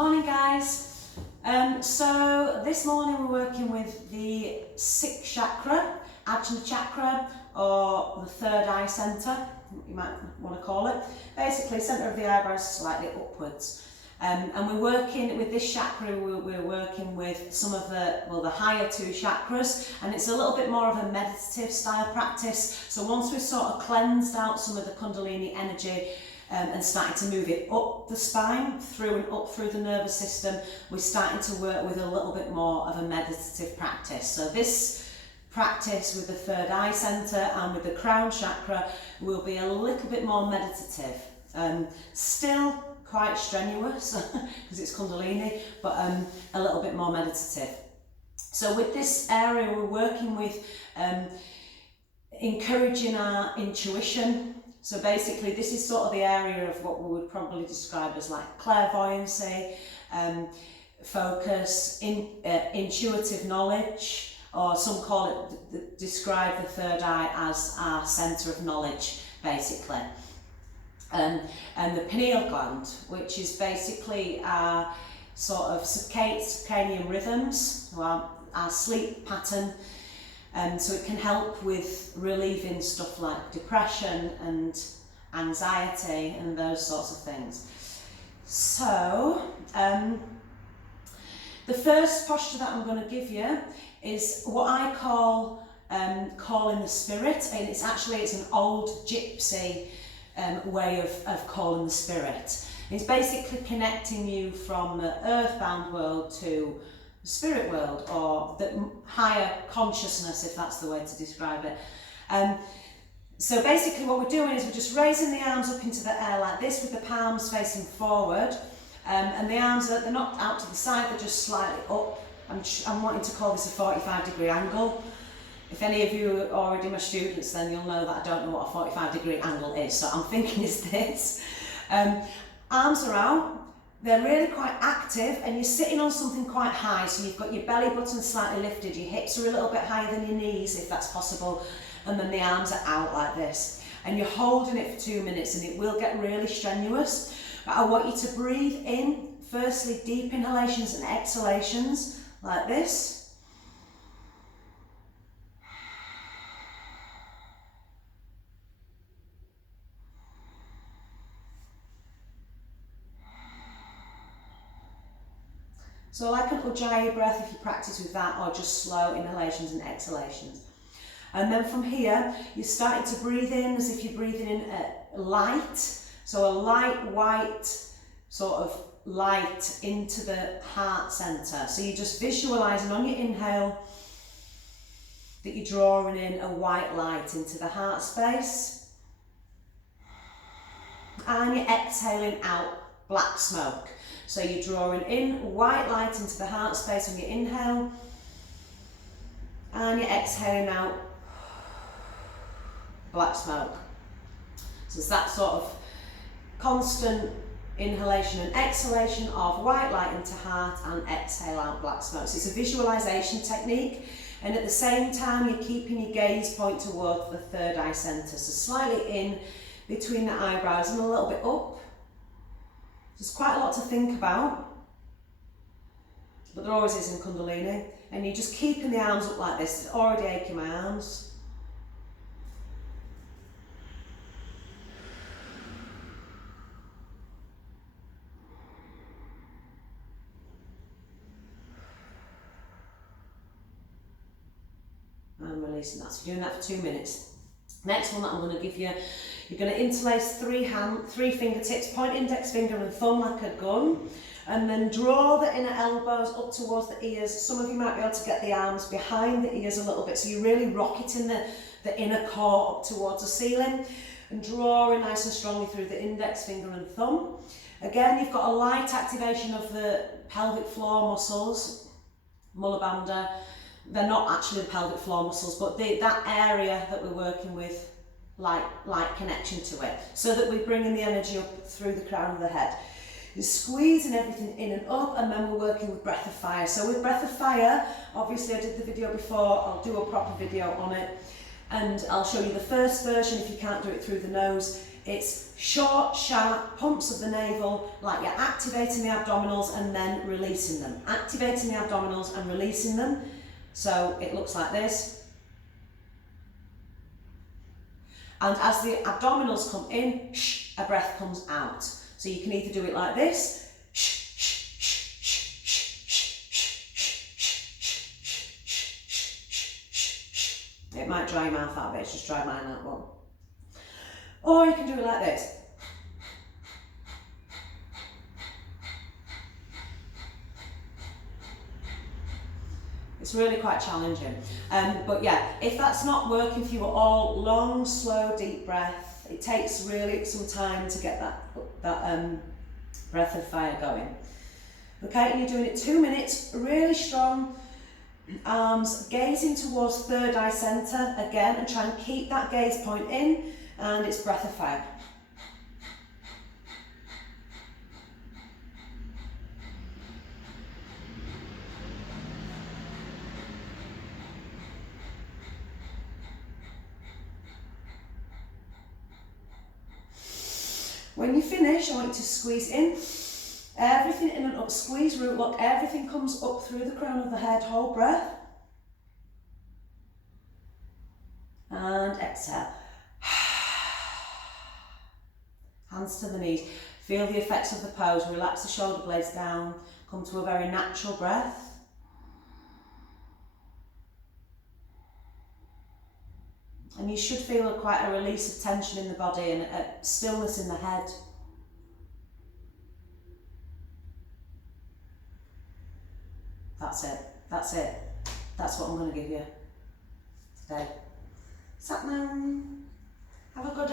Morning guys. So this morning we're working with the 6th chakra, Ajna Chakra, or the third eye centre, you might want to call it. Basically, centre of the eyebrows slightly upwards. And we're working with this chakra, we're working with some of the higher 2 chakras, and it's a little bit more of a meditative style practice. So once we've sort of cleansed out some of the Kundalini energy, and starting to move it up the spine, through and up through the nervous system, we're starting to work with a little bit more of a meditative practice. So this practice with the third eye centre and with the crown chakra will be a little bit more meditative. Still quite strenuous because it's Kundalini, but a little bit more meditative. So with this area we're working with encouraging our intuition. So basically this is sort of the area of what we would probably describe as like clairvoyancy, focus, intuitive knowledge, or some call it, describe the third eye as our centre of knowledge basically. And the pineal gland, which is basically our sort of circadian rhythms, our sleep pattern. So it can help with relieving stuff like depression and anxiety and those sorts of things. So the first posture that I'm going to give you is what I call calling the spirit, and it's an old gypsy way of calling the spirit. It's basically connecting you from the earthbound world to the spirit world, or the higher consciousness, if that's the way to describe it. So basically what we're doing is we're just raising the arms up into the air like this with the palms facing forward, and the arms they're not out to the side, they're just slightly up. I'm wanting to call this a 45-degree angle. If any of you are already my students, then you'll know that I don't know what a 45-degree angle is, so I'm thinking it's this. Arms are out. They're really quite active, and you're sitting on something quite high, so you've got your belly button slightly lifted, your hips are a little bit higher than your knees if that's possible, and then the arms are out like this. And you're holding it for 2 minutes, and it will get really strenuous. But I want you to breathe in, firstly deep inhalations and exhalations like this. So like an Ujjayi breath if you practice with that, or just slow inhalations and exhalations. And then from here, you're starting to breathe in as if you're breathing in light. So a light white sort of light into the heart centre. So you're just visualising on your inhale that you're drawing in a white light into the heart space. And you're exhaling out black smoke. So you're drawing in white light into the heart space on your inhale, and you're exhaling out black smoke. So it's that sort of constant inhalation and exhalation of white light into heart and exhale out black smoke. So it's a visualization technique, and at the same time you're keeping your gaze point towards the third eye centre. So slightly in between the eyebrows and a little bit up. There's quite a lot to think about, but there always is in Kundalini. And you're just keeping the arms up like this. It's already aching my arms. And releasing that. So you're doing that for 2 minutes. Next one that I'm going to give you, you're going to interlace 3 fingertips, point index finger and thumb like a gun, and then draw the inner elbows up towards the ears. Some of you might be able to get the arms behind the ears a little bit, so you're really rocketing the inner core up towards the ceiling, and drawing nice and strongly through the index finger and thumb. Again, you've got a light activation of the pelvic floor muscles, Mulla Bandha. They're not actually the pelvic floor muscles, but that area that we're working with, light connection to it, so that we're bringing the energy up through the crown of the head. You're squeezing everything in and up, and then we're working with breath of fire. So with breath of fire, obviously I did the video before, I'll do a proper video on it, and I'll show you the first version if you can't do it through the nose. It's short, sharp pumps of the navel, like you're activating the abdominals and then releasing them. Activating the abdominals and releasing them. So it looks like this. And as the abdominals come in, shh, a breath comes out. So you can either do it like this, shh, shh, shh, shh, shh, shh, shh, shh, shh, shh. It might dry your mouth out a bit, just dry mine out one. Or you can do it like this. It's really quite challenging. But yeah, if that's not working for you at all, long, slow, deep breath. It takes really some time to get that breath of fire going. Okay, and you're doing it 2 minutes, really strong. Arms gazing towards third eye centre again, and try and keep that gaze point in, and it's breath of fire. When you finish, I want you to squeeze in, everything in and up, squeeze root lock, everything comes up through the crown of the head, hold breath. And exhale. Hands to the knees. Feel the effects of the pose, relax the shoulder blades down, come to a very natural breath. And you should feel quite a release of tension in the body and a stillness in the head. That's it, that's it. That's what I'm going to give you today. Satnam. Have a good